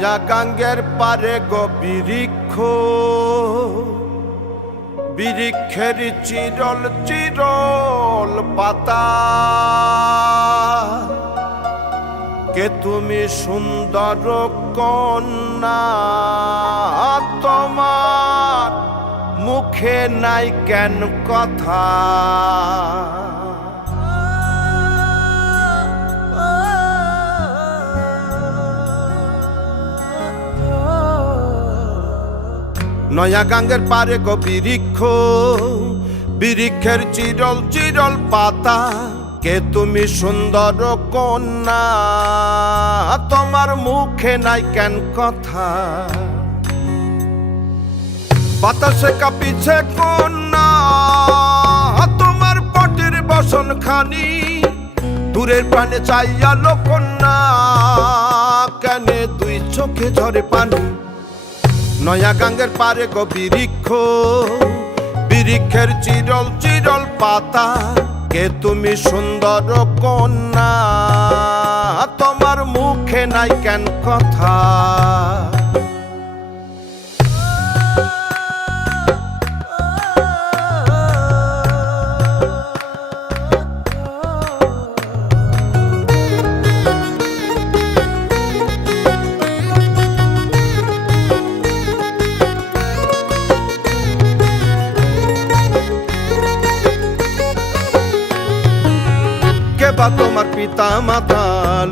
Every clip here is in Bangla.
নয়া গাঙ্গের পারে গো বৃক্ষ, বৃক্ষের চিরল চিরল পাতা। কে তুমি সুন্দর কন্যা, তোমার মুখে নাই কেন কথা। নয়া গাঙ্গের পারে গো বৃক্ষ, বৃক্ষের চিরল চিরল পাতা। কে তুমি সুন্দর কন্যা, তোমার মুখে নাই কেন কথা। বাতাসে কাঁপিছে কন্যা, তোমার পটের বসন খানি। দূরের প্রাণে চাইয়ালো কন্যা, কেনে দুই চোখে ঝরে পানি। নয়া গাঙ্গের পারে গো বৃক্ষ, বৃক্ষের চিরল চিরল পাতা। কে তুমি সুন্দর কন্যা, তোমার মুখে নাই কেন কথা। বা তোমার পিতা মাতা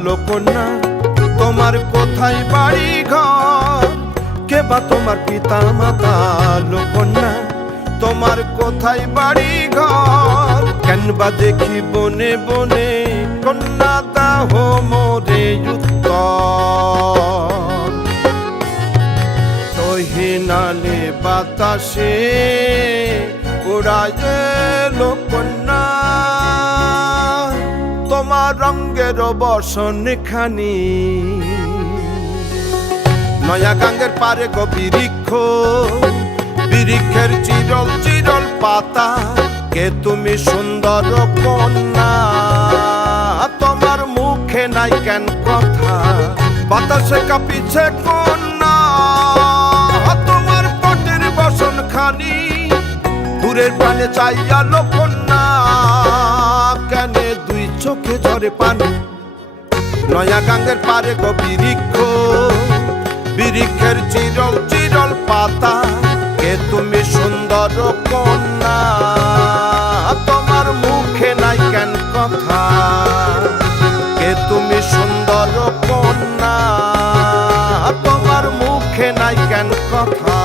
লোকন্যা, তোমার কোথায় বাড়ি ঘর। কে বা তোমার পিতা মাতা লোকন্যা, তোমার কোথায় বাড়ি ঘর। কেন বা দেখি বনে বনে কন্যা দাহ মোরে উত্তর। তহিনালে বাতাসে উড়ায় লোকন্যা, তোমার রঙের বসন খানি। নয়া গাঙ্গের পারে গো বৃক্ষ, বৃক্ষের চিরল চিরল পাতা। কে তুমি সুন্দর কন্যা, তোমার মুখে নাই কেন কথা। বাতাসে কাঁপিছে কন্যা, তোমার পটের বসন খানি। দূরের প্রাণে চাইয়ালো কন্যা, কেনে দুই চোখে ঝরে পানি। নয়া গাঙ্গের পারে গো বৃক্ষ, বৃক্ষের চিরল চিরল পাতা। কে তুমি সুন্দর কন্যা, তোমার মুখে নাই কেন কথা। কে তুমি সুন্দর কন্যা, তোমার মুখে নাই কেন কথা।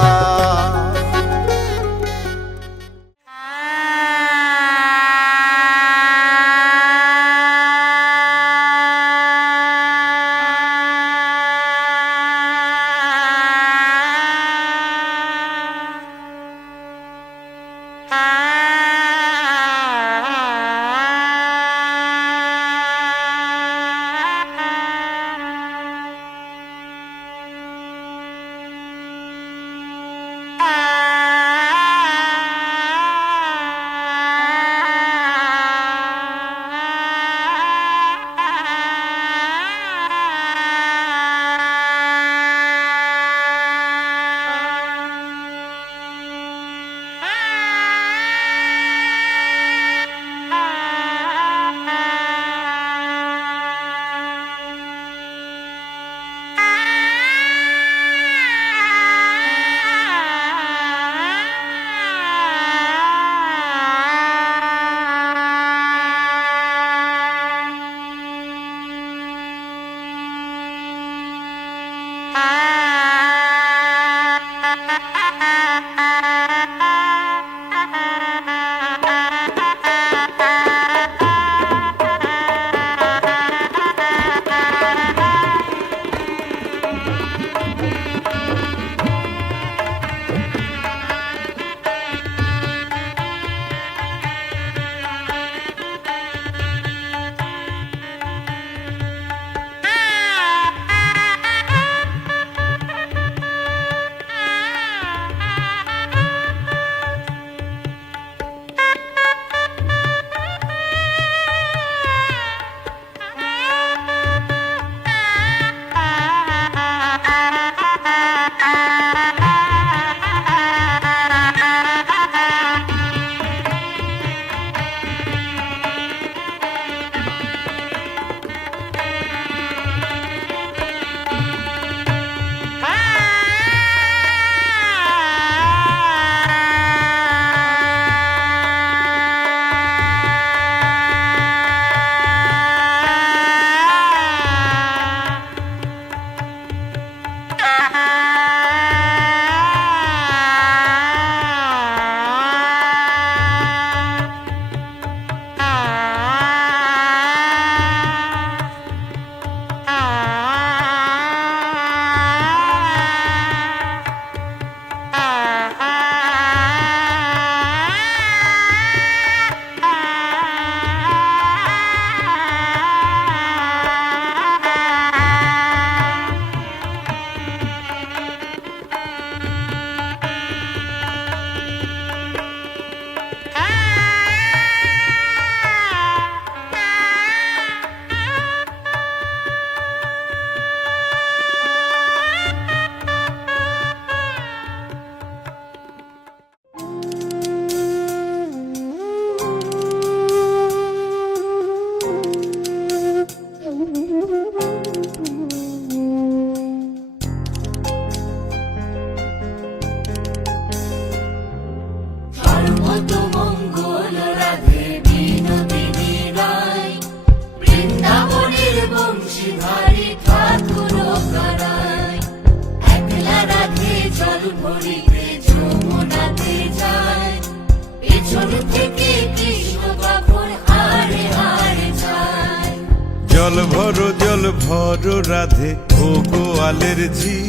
ভরো রাধে ও গোয়ালের ঝি,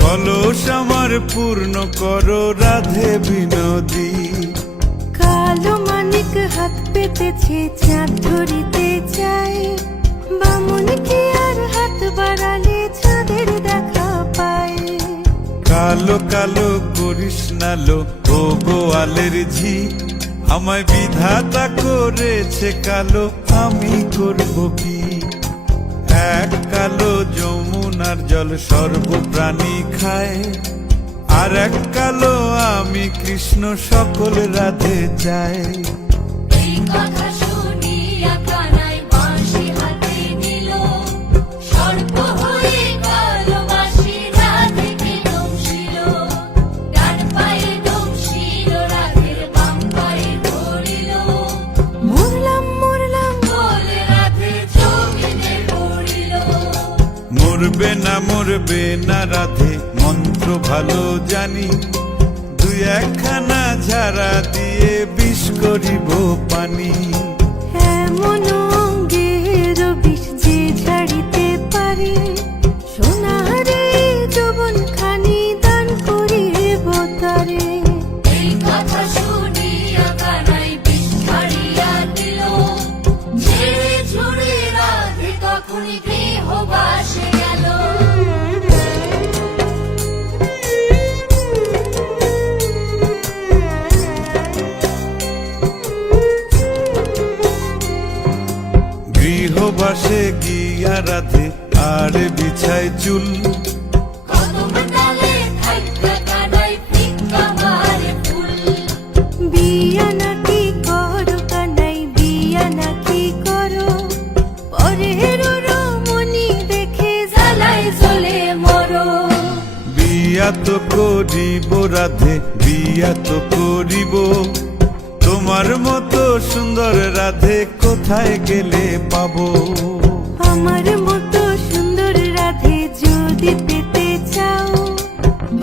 কলস আমার পূর্ণ করো রাধে বিনোদী। কালো মানিক হাত পেতেছে চাঁদ ধরিতে চায়, বামুন কি আর হাত বাড়ালে চাঁদের দেখা পায়। কালো কালো করিস নালো ও গোয়ালের ঝি, আমায় বিধাতা করেছে কালো, আমি করব কি? এক কালো যমুনার জল সর্বপ্রাণী খায়, আর এক কালো আমি কৃষ্ণ সকল রাধে চাই। এই কথা শুনিয়া কানাই বাঁশি হাতে নিল, সর্প হয়ে কালো বাঁশি রাধেকে দংশিল। ডান পায়ে দংশিল, রাধের বাম পায়ে ধরিল, মরলাম মরলাম বলে রাধে জমিনে পড়িল। মরবে না রাধে মন্ত্র ভালো জানি, দুই একখানা ঝাড়া দিয়ে বিষ করিব পানি। এমন অঙ্গের বিষ যে ঝাড়িতে পারে, সোনারে যৌবন খানি দান করিব তারে। এই কথা শুনিয়া কানাই বিষ ছাড়িয়া দিল, ঝেড়ে ঝুড়ে রাধে তখনই গৃহবাসে গেল। গৃহবাসে গিয়া রাধে আর বিছায় চুল, কদম ডালে থাইকা কানাই ফিক্কা মারে ফুল। বিয়া নাকি করো কানাই বিয়া নাকি করো, পরের রমণী দেখে জ্বালায় জ্বলে মরো। বিয়া তো করিব রাধে বিয়া তো করিব, তোমার মতো সুন্দর রাধে কোথায় গেলে পাবো? আমার মতো সুন্দর রাধে যদি পেতে চাও,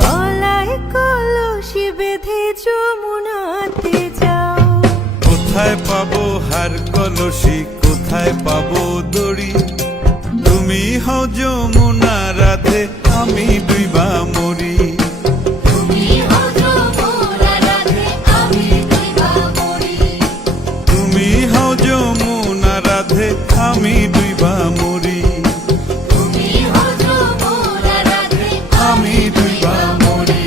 গলায় কলসি বেঁধে যমুনাতে যাও। কোথায় পাবো হার কলসি, কোথায় পাবো দড়ি? তুমি হও যমুনা রাধে, আমি ডুইবা মরি। তুমি হও যমুনা রাধে, আমি ডুইবা মরি। তুমি হও যমুনা রাধে, আমি ডুইবা মরি। তুমি হও যমুনা রাধে, আমি ডুইবা মরি।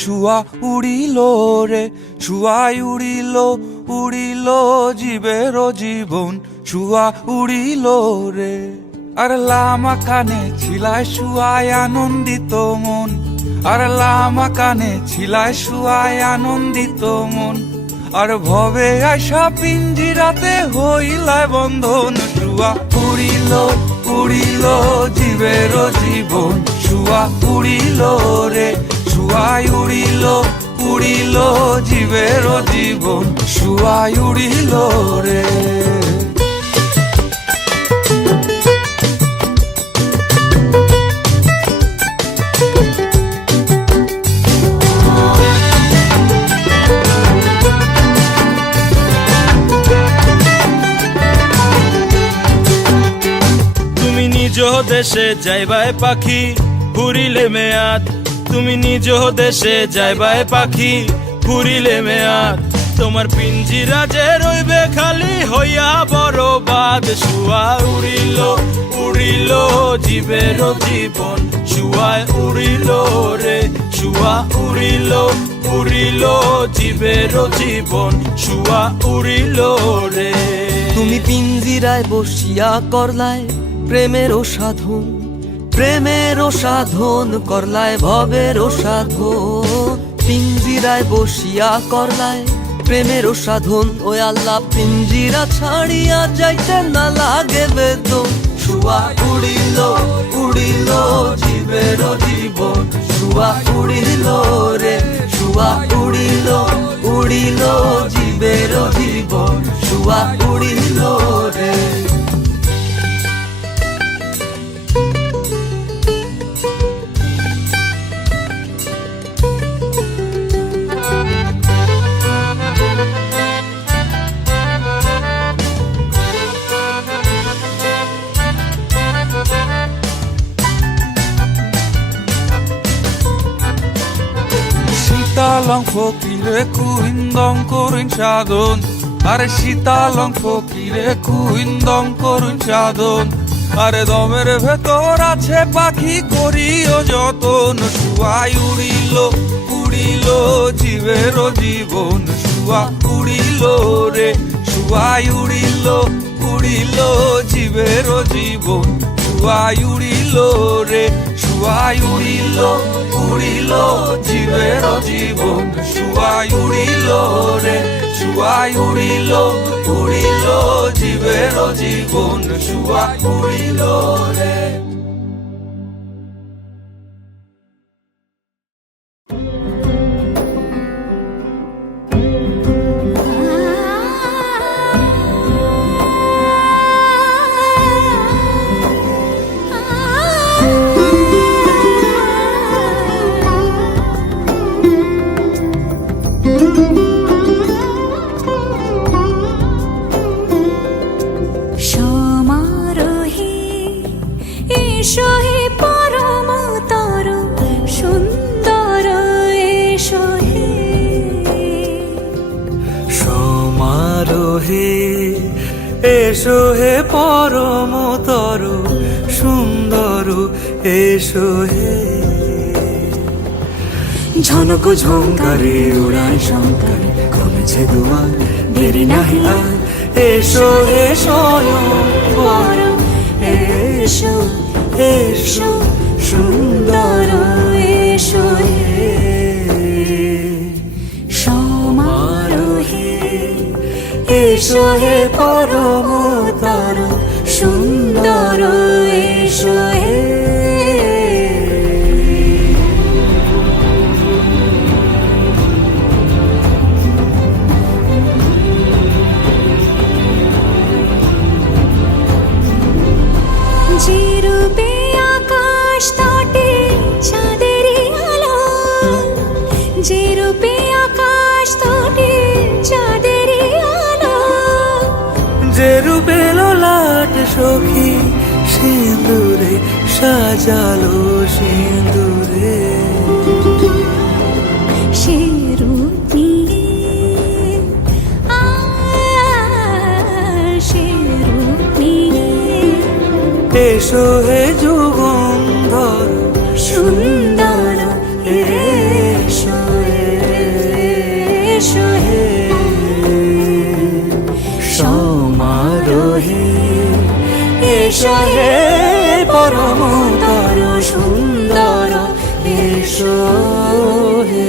শুয়া উড়িল রে, শুয়াই উড়িল, উড়িল জীবের জীবন, শুয়া উড়িল রে। আর লামা কানে ছিলায় শুয়ায় আনন্দিত মন, আর লামা কানে ছিলায় শুয়ায় আনন্দিত মন। আর ভবে আশা পিঞ্জিরাতে হইলায় বন্ধন, শুয়া উড়িল, উড়িল জীবের জীবন, শুয়া উড়িল রে, শুয়াই উড়িল, উড়িল জীবের জীবন, শুয়াই উড়িল রে। নিজ দেশে যাইবাই পাখি ফুরিলে মেয়াদ, তুমি নিজ দেশে যাইবাই পাখি ফুরিলে মেয়াদ। তোমার পিঞ্জিরা যে রইবে খালি হইয়া বরবাদ, শুয়া উড়িল, উড়িল জীবের জীবন, শুয়ায় উড়িল রে, শুয়া উড়িল, উড়িল জীবের জীবন, শুয়া উড়িল রে। তুমি পিঞ্জিরায় বসিয়া করলায় প্রেমেরও সাধন, প্রেমেরও সাধন করলায় ভবেরও সাধন। পিঞ্জিরায় বসিয়া করলায় প্রেমেরও সাধন, ওই আল্লাহ পিঞ্জিরা ছাড়িয়া যাইতে না লাগে বেদন। শুয়া উড়িল, উড়িল জীবের জীবন, শুয়া উড়িল রে, শুয়া উড়িল, উড়িল জীবের জীবন, শুয়া উড়িল রে। শীতালং ফকিরে কুইন্দং করুন সাধন, আরে শীতালং ফকিরে কুইন্দং করুন সাধন। আরে দমের ভেতর আছে পাখি করিও যতন, শুয়াই উড়িল, উড়িল জীবের জীবন, শুয়া উড়িল রে, শুয়াই উড়িল, উড়িল জীবের জীবন, শুয়াই উড়িল রে, শুয়াই উড়িল, উড়িল জীবের জীবন, শুয়াই উড়িল রে, শুয়াই উড়িল, উড়িল জীবের জীবন, শুয়াই উড়িল রে। সমারোহে এসো হে পরমতর সুন্দর, এসো হে সমারোহে এসো হে পরমতর সুন্দর, এসো হে। ঝনক ঝঙ্কারে উড়ায় শঙ্কর, কমেছে দুয়ার দেরি নাহি আর, এসো হে স্বয়ং বর, এসো এসো সুন্দর, এসো হে। সমারোহে এসো হে পরমতর সুন্দর, এসো হে। যে রূপে আকাশ তটে চাঁদেরই আলো, যে রূপে আকাশ তটে চাঁদেরই আলো, যে রূপে ললাট সখী সিঁদুরে সাজালো সিঁদুরে, সে রূপ নিয়ে সে রূপ নিয়ে এসো হে যুগন্ধর সুন্দর, এসো হে এসো হে পরমতর সুন্দর এসো হে।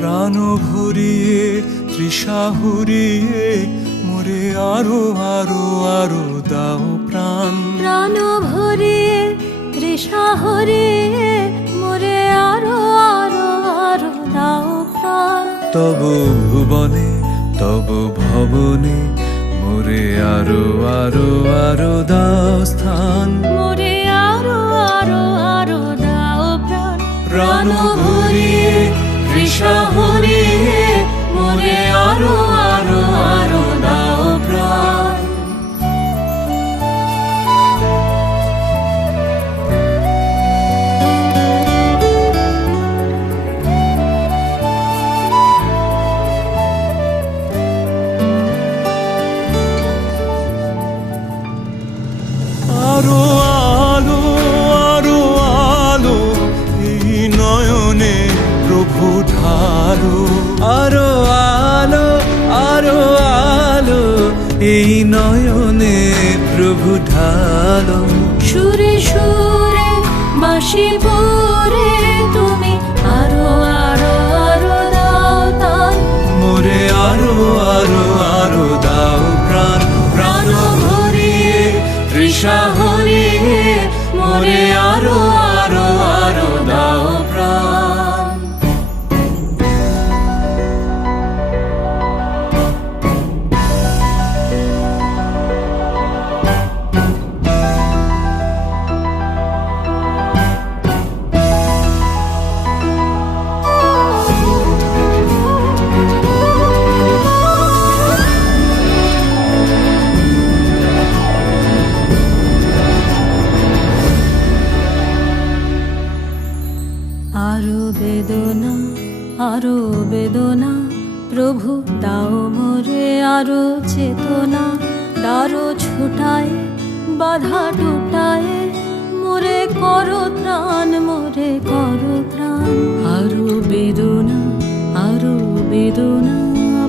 প্রাণ ভরিয়ে তৃষা হরিয়ে মোরে আরো আরো আরো দাও প্রাণ। প্রাণ ভরিয়ে তৃষা হরিয়ে মোরে আরো আরো আরো দাও প্রাণ। তব ভুবনে তব ভবনে মোরে আরো আরো আরো দাও স্থান। মোরে আরো আরো আরো দাও প্রাণ। প্রাণ ভরিয়ে তৃষা হরিয়ে মোরে আরো আরো আরো দাও প্রাণ। আরো আলো আরো আলো এই নয়নে প্রভু ঢালো। আরো আলো আরো আলো এই নয়নে প্রভু ঢালো। সুরে সুরে বাঁশি পরে তুমি আরো আরো আরো দাও তান। মোরে আরো আরো আরো দাও প্রাণ। প্রাণ ভরিয়ে তৃষা হরিয়ে মোরে আরো আরো আরো দাও প্রাণ। আরো বেদনা প্রভু দাও মোরে আরো চেতনা দারো ছোটায় বাধা টুটায় মোরে করো ত্রাণ মোরে করো ত্রাণ আরো বেদনা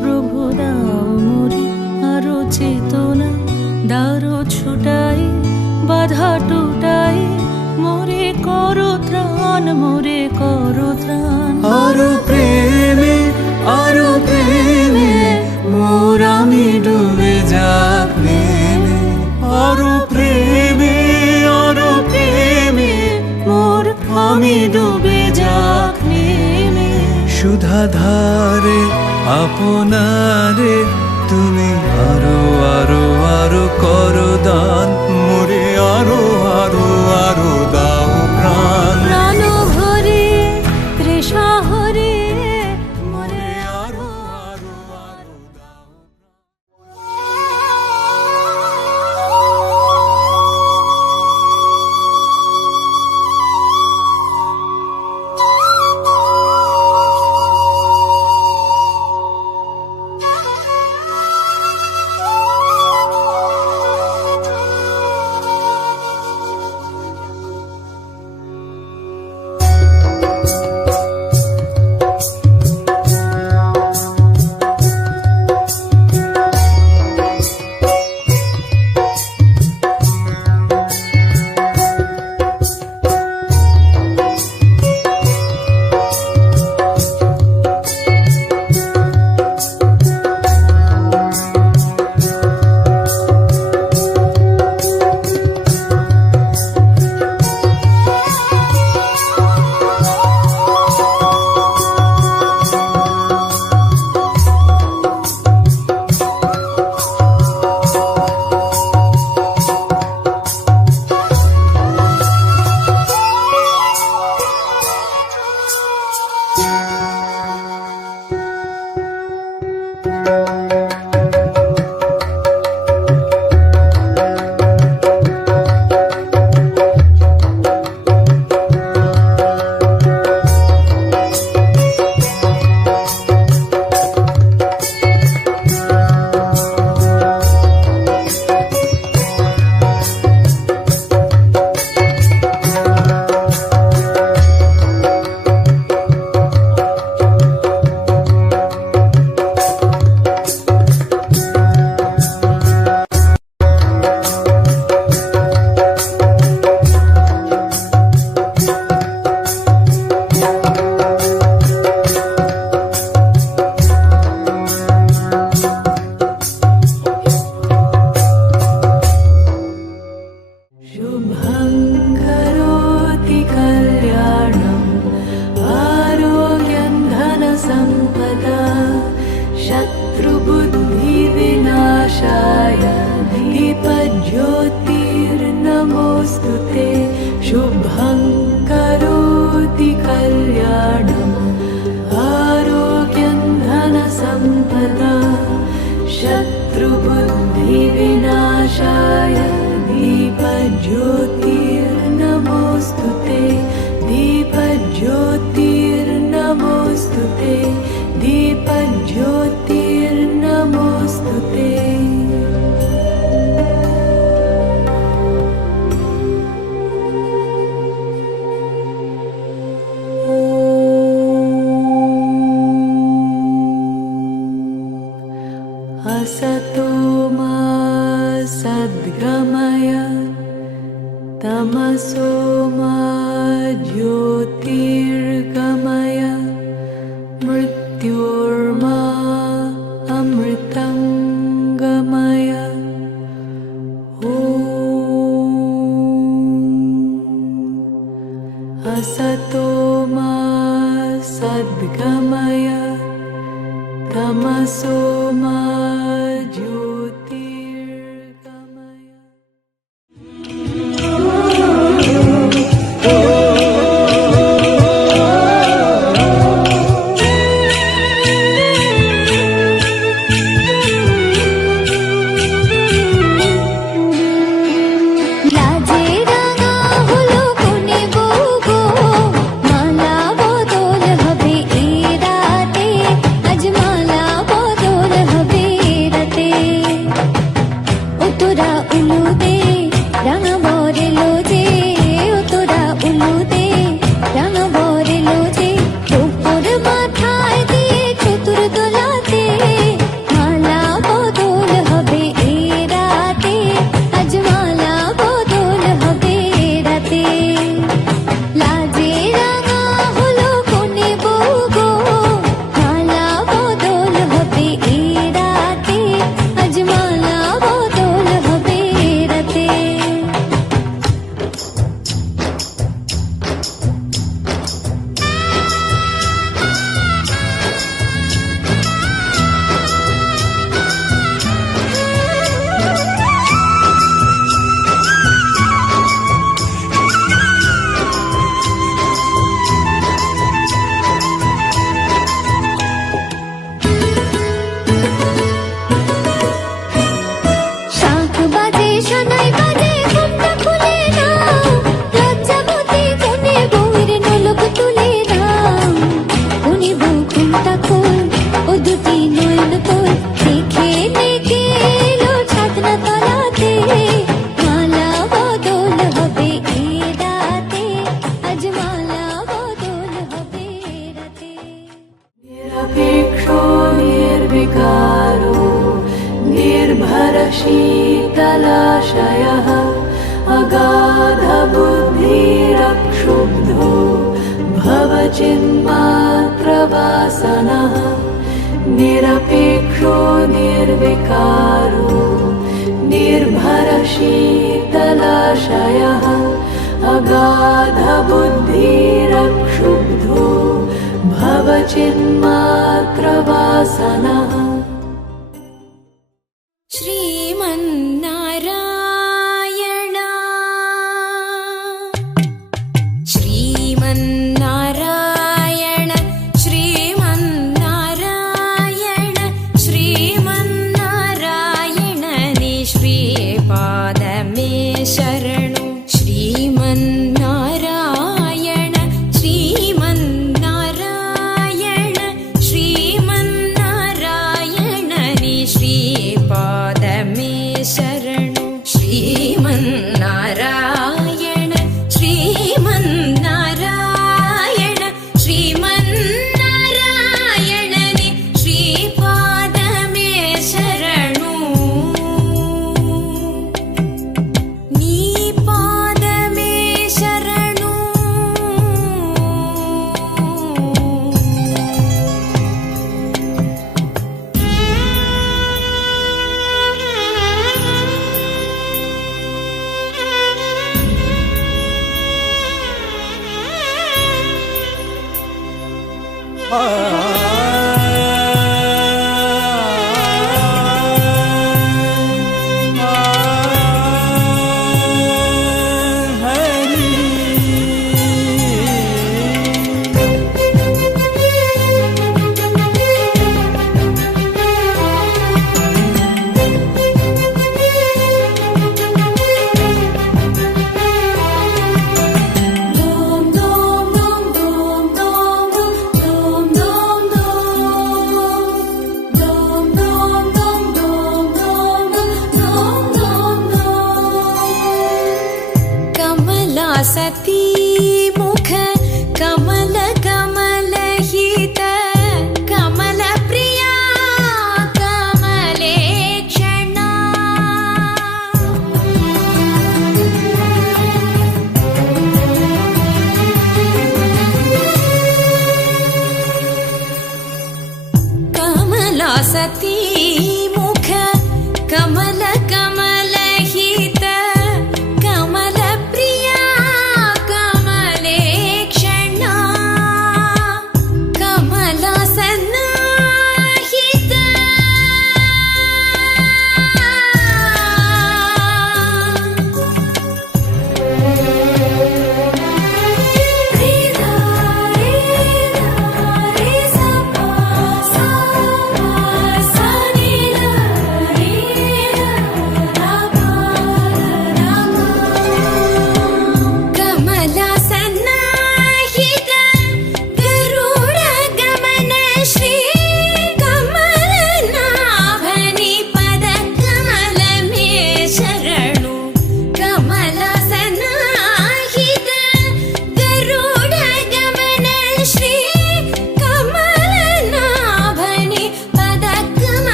প্রভু দাও মোরে আরো চেতনা দারো ছোটায় বাধা টুটায় মোরে করো ত্রাণ মোরে করো ত্রাণ আরো প্রেমে মোর আমি ডুবে যাক নেমে আরো প্রেমে মোর আমি ডুবে যাক নেমে সুধা ধারে আপনারে তুমি আরো আরো আরো করো দান মোরে আরো আরো আরো দাও প্রাণ প্রাণ ভরে তৃষা হরে মোরে আরো আরো আরো দাও ज्योतिर्नमोऽस्तुते शुभं करोति कल्याणम् आरोग्यं धनसम्पदा शत्रुबुद्धिविनाशाय दीपज्योतिर्नमोऽस्तुते दीपज्योतिर्नमोऽस्तुते दीपज्योतिर्नमोऽस्तुते असतो मा सद्गमय तमसो मा ज्योतिर्गमय मृत्योर्मा अमृतं गमय ॐ असतो मा सद्गमय तमसो मा ज्योतिर्गमय লাজে রাঙা হলো কোনে বউ গো মালা বদল হবে এরা মনটা কই ও দুটি নয়ন তোর দেখে লেগে এলো ছাদনা তলাতে মালা বদল হবে এ রাতে আজ মালা বদল হবে এ রাতে নিরপেক্ষো নির্বিকারো নির্ভর শীতলাশয়ঃ অগাধ বুদ্ধিরক্ষুব্ধো ভবচিন্মাত্র বাসনঃ নিরপেক্ষো নির্বিকারো নির্ভর শীতলাশয়ঃ অগাধ বুদ্ধিরক্ষুব্ধো ভবচিন্মাত্র বাসনঃ श्रीमन्नारायण श्रीमन्नारायण श्रीमन्नारायण श्रीमन्नारायण नि श्रीपादमे शरणु श्रीमन्नारायण श्रीमन्नारायण श्रीमन्नारायण नि श्रीपादमे शरणु श्रीमन्नारायण श्रीमन्नारायण श्रीमन्नारायण नि श्रीपादमे शरणु नी पादमे शरणु सती मुख कमल कमल हित कमल प्रिया कमले क्षणा कमला सती मुख कमल कमल हित कमल प्रिया कमले क्षणा कमला सन्नाहित रे धा रे सा पा सा सा नि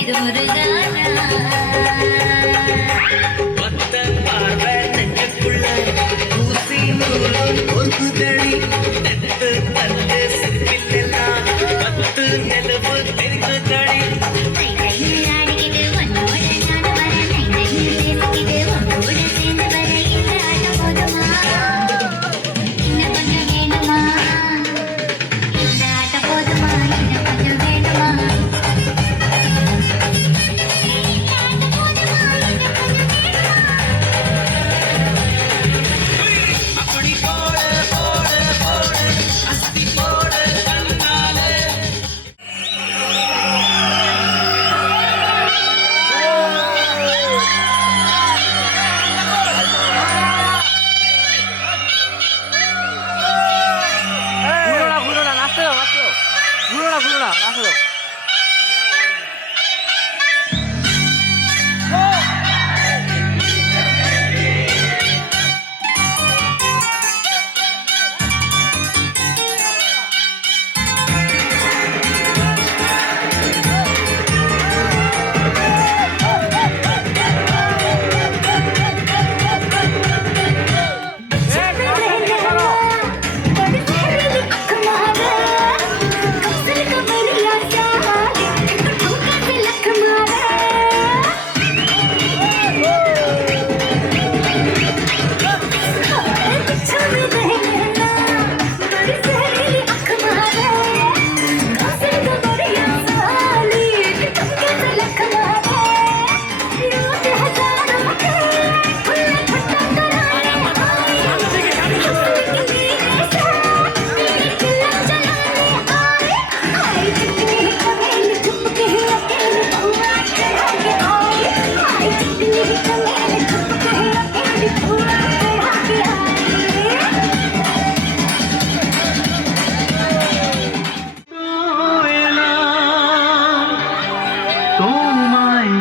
இது ஒரு கானா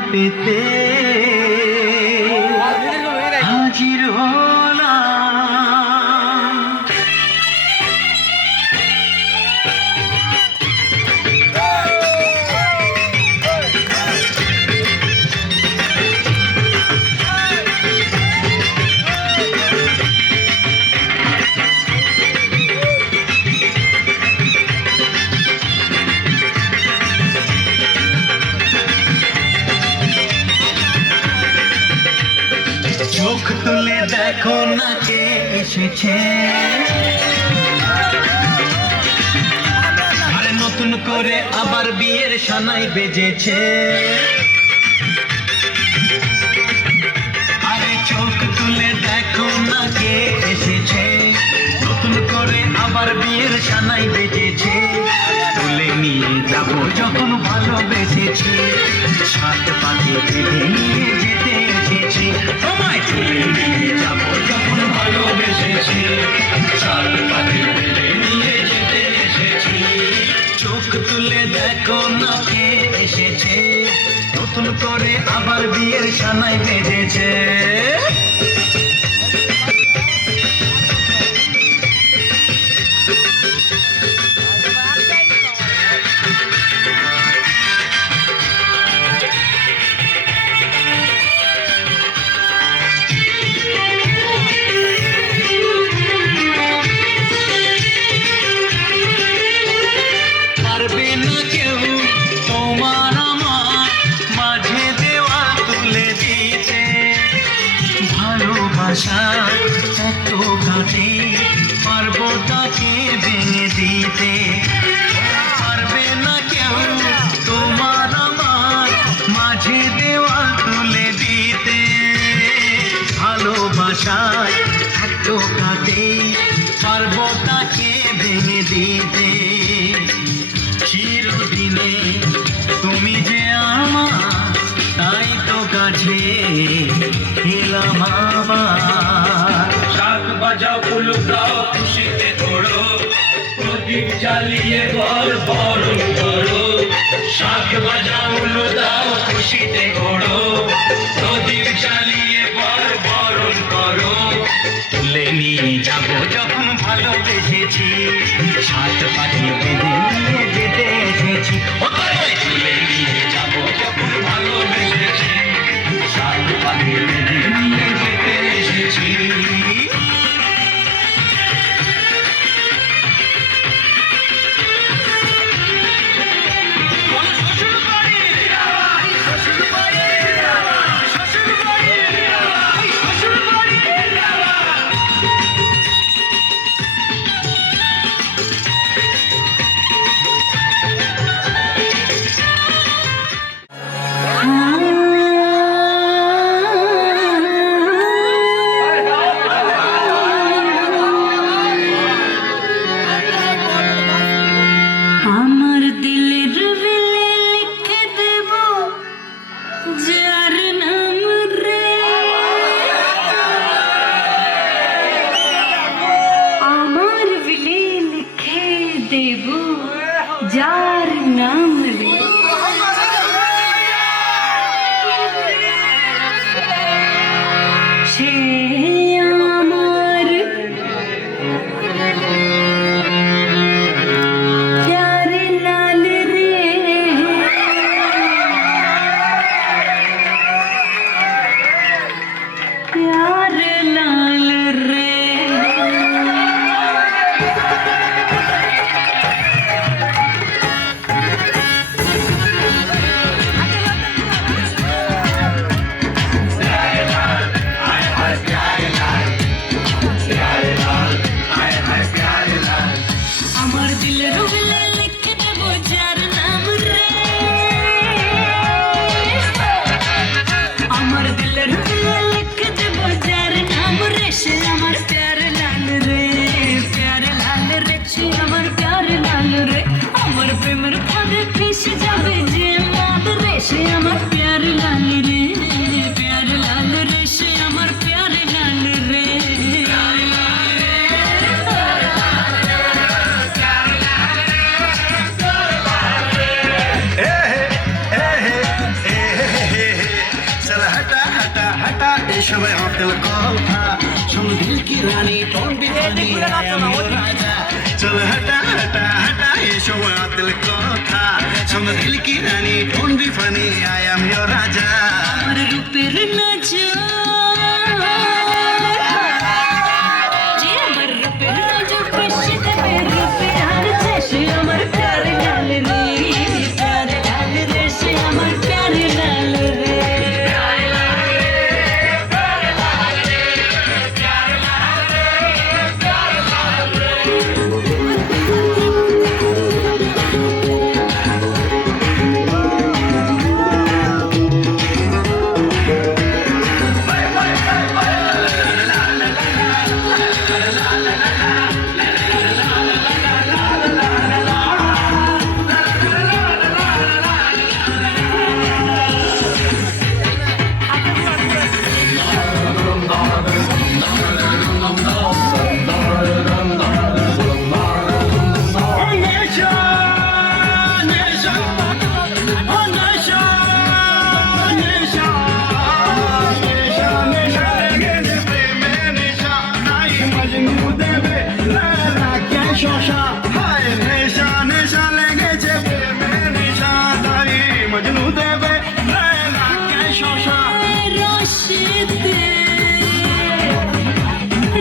পেতে হাজির হলাম চোখ তুলে দেখো না কে এসেছে আরে নতুন করে আবার বিয়ের সানাই বেজেছে আরে চোখ তুলে দেখো না কে এসেছে নতুন করে আবার বিয়ের সানাই বেজেছে তুলে নিয়ে যাব যখন ভালোবেসেছি সাত পাকে বেঁধে নিয়ে যেতে এসেছি তোমায় তুলে নিয়ে যাব যখন ভালোবেসেছি সাত পাকে বেঁধে নিয়ে যেতে এসেছি চোখ তুলে দেখো না কে এসেছে নতুন করে আবার বিয়ের সানাই বেজেছে পারবে না কেউ তোমার আমার মাঝে দেওয়াল তুলে দিতে ভালোবাসা এত কাটে পারবো তাকে ভেঙে দিতে পারবে না কেউ তোমার আমার মাঝে দেওয়াল তুলে দিতে ভালোবাসায় এত কাটে পারবো তাকে ভেঙে দিতে চিরদিনে তুমি যে আমার তাই তো কাছে এলাম আবার শাক বাজাও ফুল গাও খুশিতে তোড়ো প্রদীপ জ্বালিয়ে ঘর বরণ করো যাবে যে লাল রে সে আমার প্যার লাল রে প্যার লাল রে সে আমার প্যার লাল রে चल हटा हटा हटा एसब अकल कथा सुन दिल की रानी पंडित राजा चल हटा हटा हटा एसब अकल कथा सुन दिल की रानी पंडित फनी आई एम योर राजा আমার রূপের নজর যে আমার রূপের নজর কষে দেবে রূপে আর যে সে আমার প্যার লাল রে প্যার লাল রে সে আমার প্যার লাল রে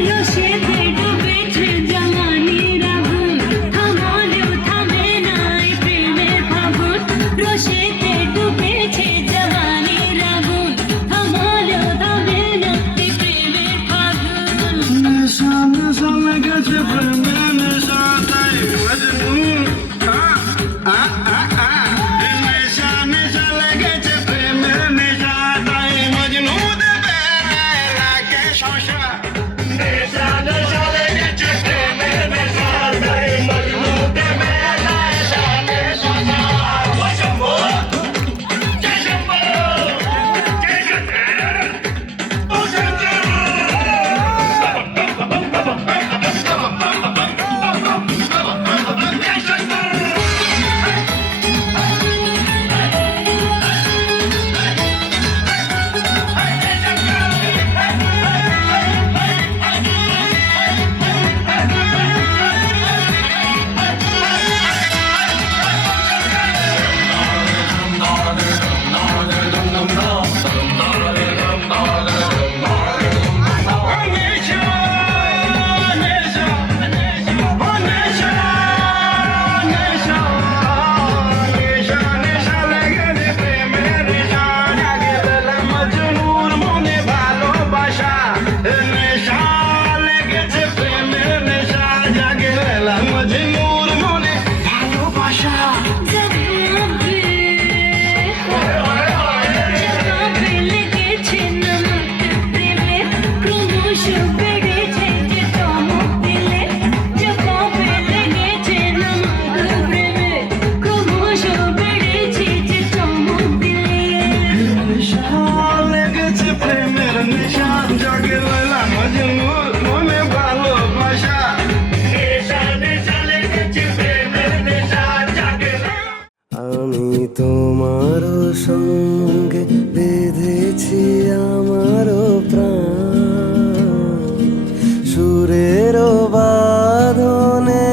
রসেতে ডুবেছে জওয়ানির আগুন থামলেও থামে নাই প্রেমের ফাগুন রসেতে ডুবেছে জওয়ানির আগুন থামলেও থামে নাই প্রেমের ফাগুন তোমার সঙ্গে বেঁধেছি আমার প্রাণ সুরের বাঁধনে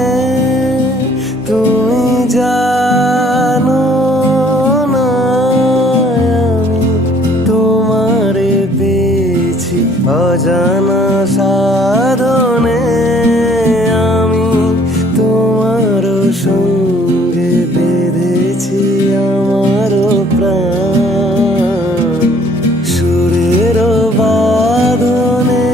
তুমি জানো না আমি তোমারে পেয়েছি অজানা সাধনে আমি তোমার সঙ্গে বেঁধেছি আমার প্রাণ সুরের বাঁধনে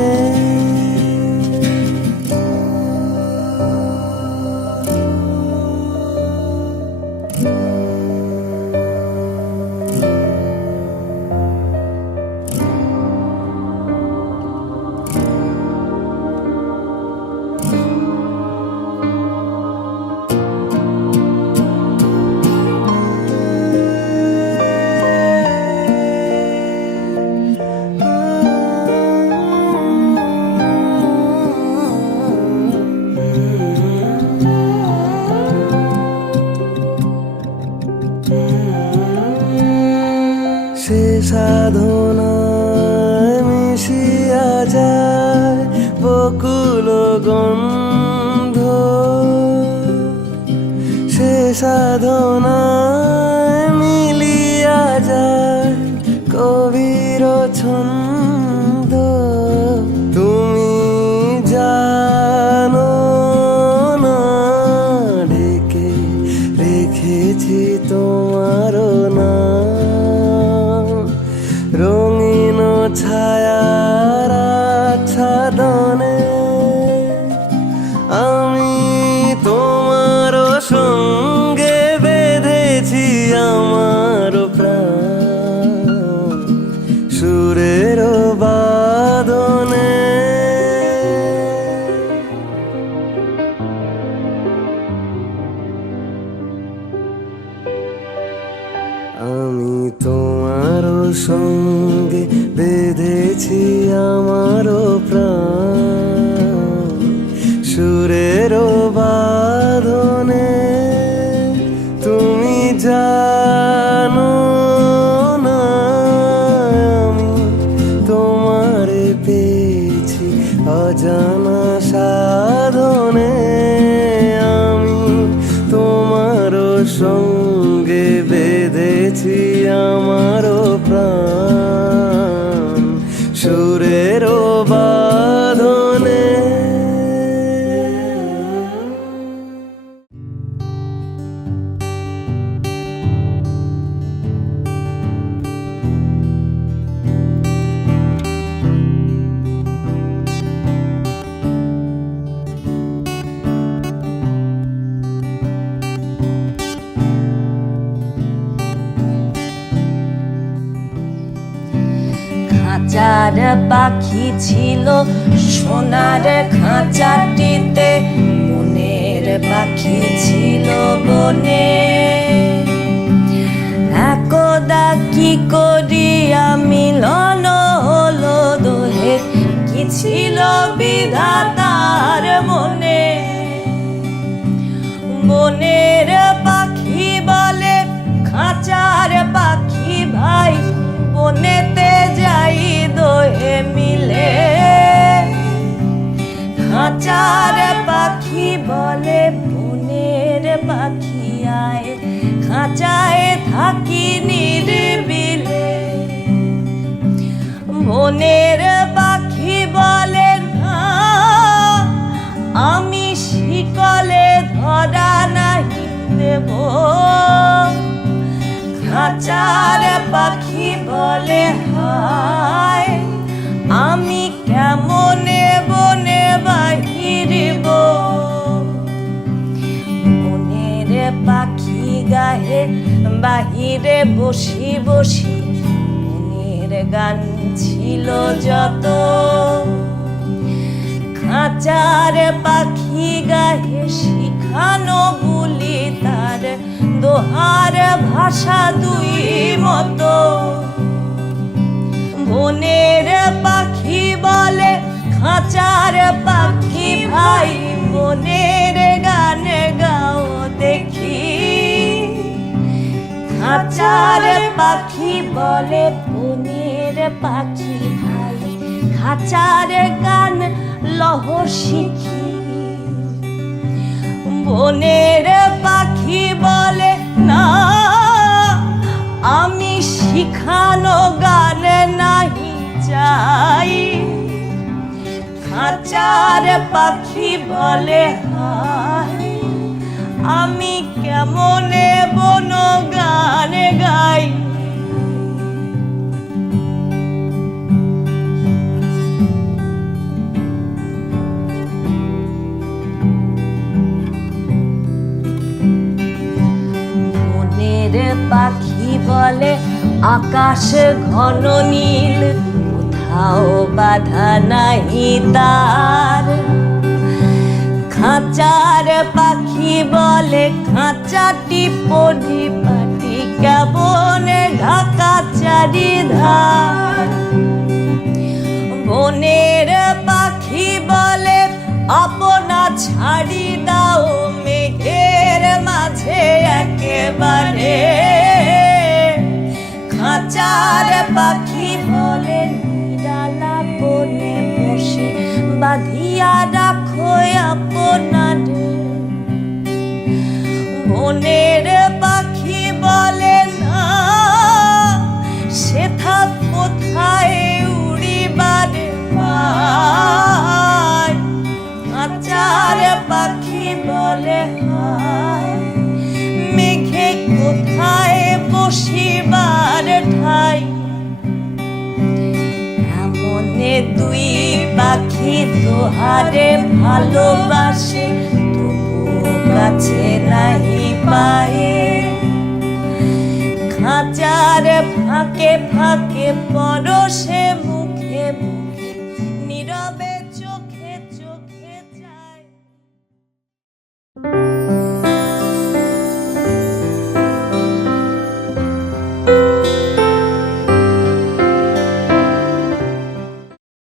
সে সাধনায় মিশিয়া যায় বকুল গন্ধ, সে সাধনায় মিলিয়া যায় কবির ছন্দ। তুমি জানো না ঢেকে রেখেছি তোমার নাম, রঙিন ছায়ার আচ্ছাদনে আমি তোমার সঙ্গে বেঁধেছি আমার প্রাণ সুরের বাঁধনে। আমি তোমার সঙ্গে বেঁধেছি আমার প্রাণ সুরের বাঁধনে। তুমি জানো না আমি তোমারে পেয়েছি অজানা সাধনে, আমি তোমার সঙ্গে বেঁধেছি আমার প্রাণ সুরের বাঁধনে। খাঁচার পাখি ছিল সোনার খাঁচাটিতে, বনের পাখি ছিল বনে। একদা কি করিয়া মিলন হলো দোহে, কি ছিল বিধাতার মনে। বনের পাখি বলে খাঁচার পাখি ভাই, বনেতে যাই দোহে মিলে। খাঁচার পাখি বলে বনের পাখি আয়, খাঁচায় থাকি নিরিবিলে। বনের পাখি বলে না আমি শিকলে ধরা নাহি দেব। খাঁচার পাখি বলে হায় আমি কেমনে বনে বাহিরিব। বনের পাখি গায়ে বাহিরে বসি বসি, বনের গান ছিল যত। খাঁচার পাখি গায়ে শিখানো বুলি তার দোহার ভাষা দুই মতো। বনের পাখি বলে খাঁচার পাখি ভাই, বনের গান গাও দেখি। খাঁচার পাখি বলে বনের পাখি ভাই, খাঁচার গান লহ শিখি। বনের পাখি বলে না আমি শিখানো গান নাহি চাই। খাঁচার পাখি বলে হায় আমি কেমনে বন গান গাই। পাখি বলে আকাশ ঘন নীল, কোথাও বাধা নাহি তার। খাঁচার পাখি বলে খাঁচাটি পরিপাটি কেমন ঢাকা চারিধার। বনের পাখি বলে আপনা ছাড়ি দাও মেঘের মাঝে একেবারে। খাঁচার হারে ভালোবাসে তবুও কাছে নাহি পায়ে খাঁচার ফাঁকে ফাঁকে পরশে মুখে মুখে